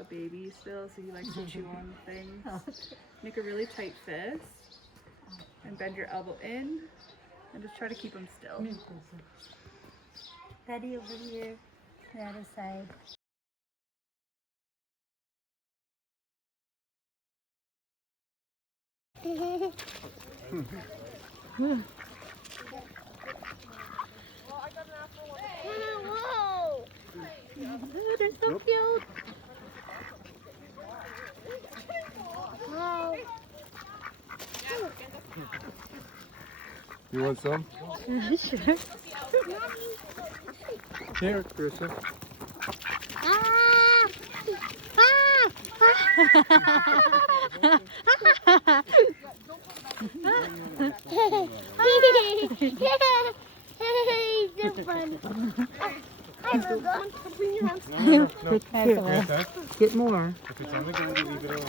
a baby still, so he likes to chew on things. Make a really tight fist and bend your elbow in and just try to keep him still. Daddy over here, the other side. Whoa! They're so cute. Wow. You want some? Sure. Here, Krista. Ah! So fun. Hi, Logan. Clean your hands. No. Get more. If it's on the ground, you leave it alone.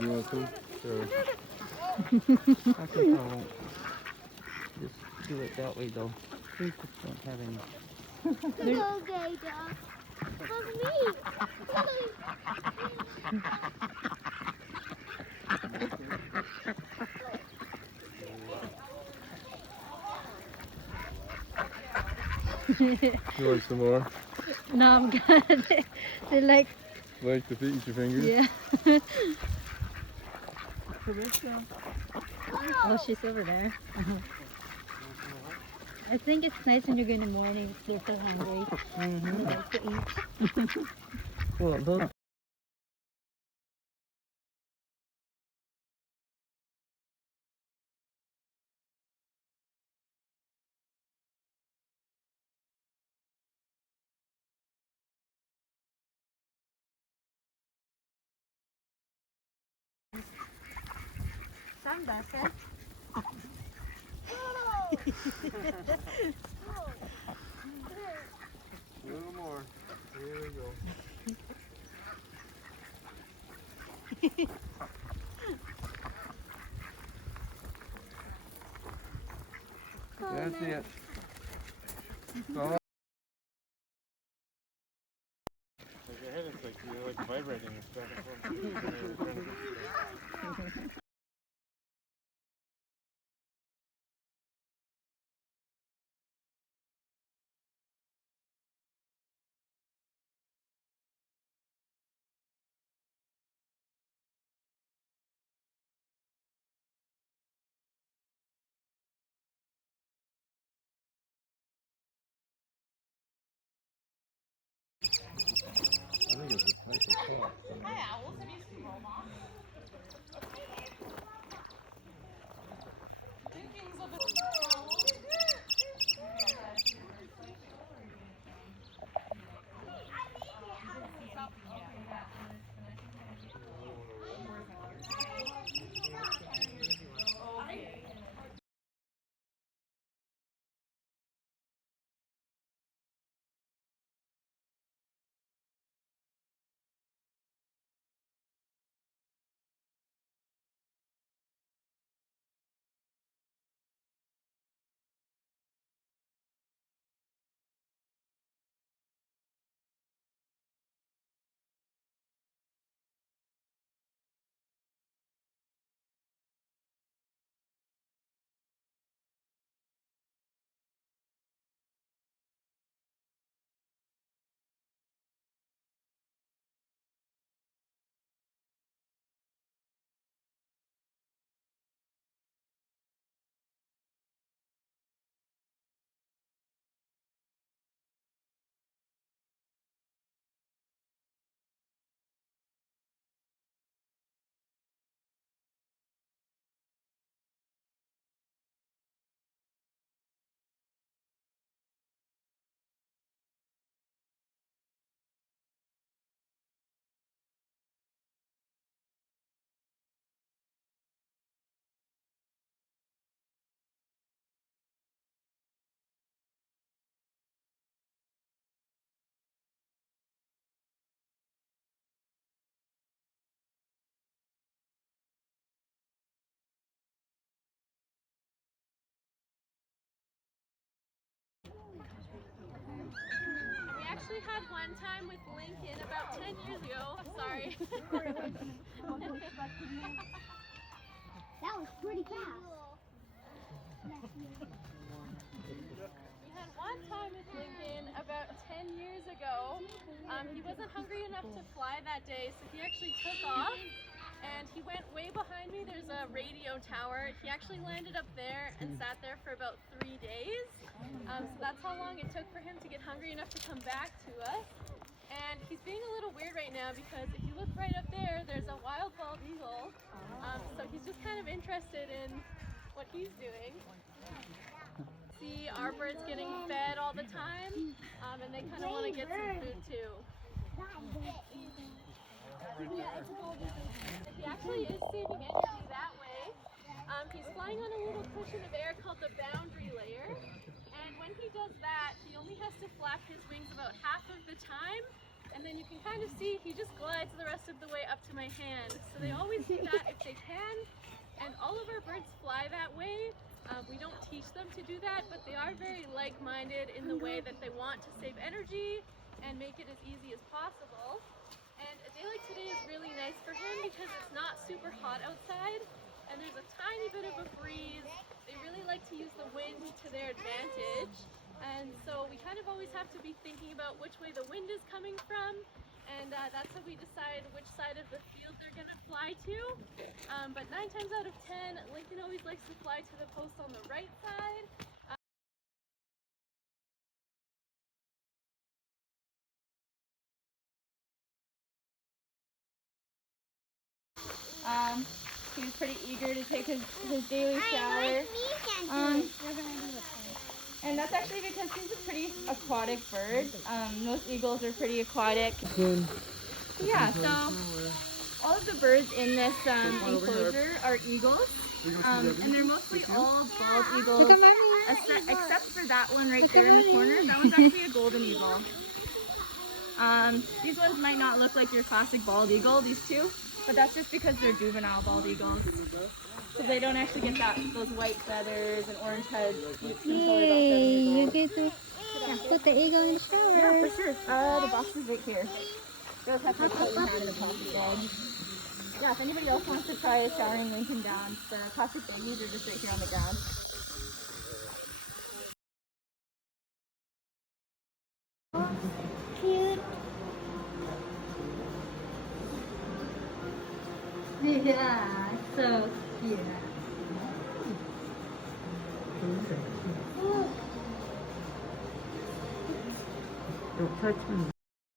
You want some? Sure. I think I won't. Just do it that way though. Please just don't have any. Okay, dog. That's me. You want some more? No, I'm good. They're like, Like to eat your fingers? yeah. Oh, she's over there. I think it's nice when you go in the morning. They're so hungry. They like to eat. Well, those Some better. A little more. Here we go. That's it. Like your head is like you're like vibrating and stuff. I think it's a nice one time with Lincoln about 10 years ago. Sorry. That was pretty fast. We had one time with Lincoln about 10 years ago. He wasn't hungry enough to fly that day, so he actually took off and he went way behind me. There's a radio tower. He actually landed up there and sat there for about 3 days. So that's how long it took for him to get hungry enough to come back to us. And he's being a little weird right now because if you look right up there, there's a wild bald eagle. So he's just kind of interested in what he's doing. See our birds getting fed all the time, and they kind of want to get some food too. He actually is saving energy that way. He's flying on a little cushion of air called the boundary layer, and when he does that, he only has to flap his wings about half of the time, and then you can kind of see he just glides the rest of the way up to my hand. So they always do that if they can, and all of our birds fly that way. We don't teach them to do that, but they are very like-minded in the way that they want to save energy and make it as easy as possible. And a day like today is really nice for him because it's not super hot outside and there's a tiny bit of a breeze. They really like to use the wind to their advantage, and so we kind of always have to be thinking about which way the wind is coming from, and that's how we decide which side of the field they're going to fly to. But 9 times out of 10, Lincoln always likes to fly to the post on the right side. He's pretty eager to take his daily shower. And that's actually because he's a pretty aquatic bird. Most eagles are pretty aquatic. Yeah, so all of the birds in this enclosure are eagles. And they're mostly all bald eagles, except for that one right there in the corner. That one's actually a golden eagle. These ones might not look like your classic bald eagle, these two, but that's just because they're juvenile bald eagles. So they don't actually get those white feathers and orange heads. Yay, you get to put the eagle in the shower. Yeah, for sure. The box is right here. Girls have to put your hand in the plastic bag. Yeah, if anybody else wants to try showering Lincoln down, the plastic baggies are just right here on the ground. Cute. Yeah, so cute. Don't touch me.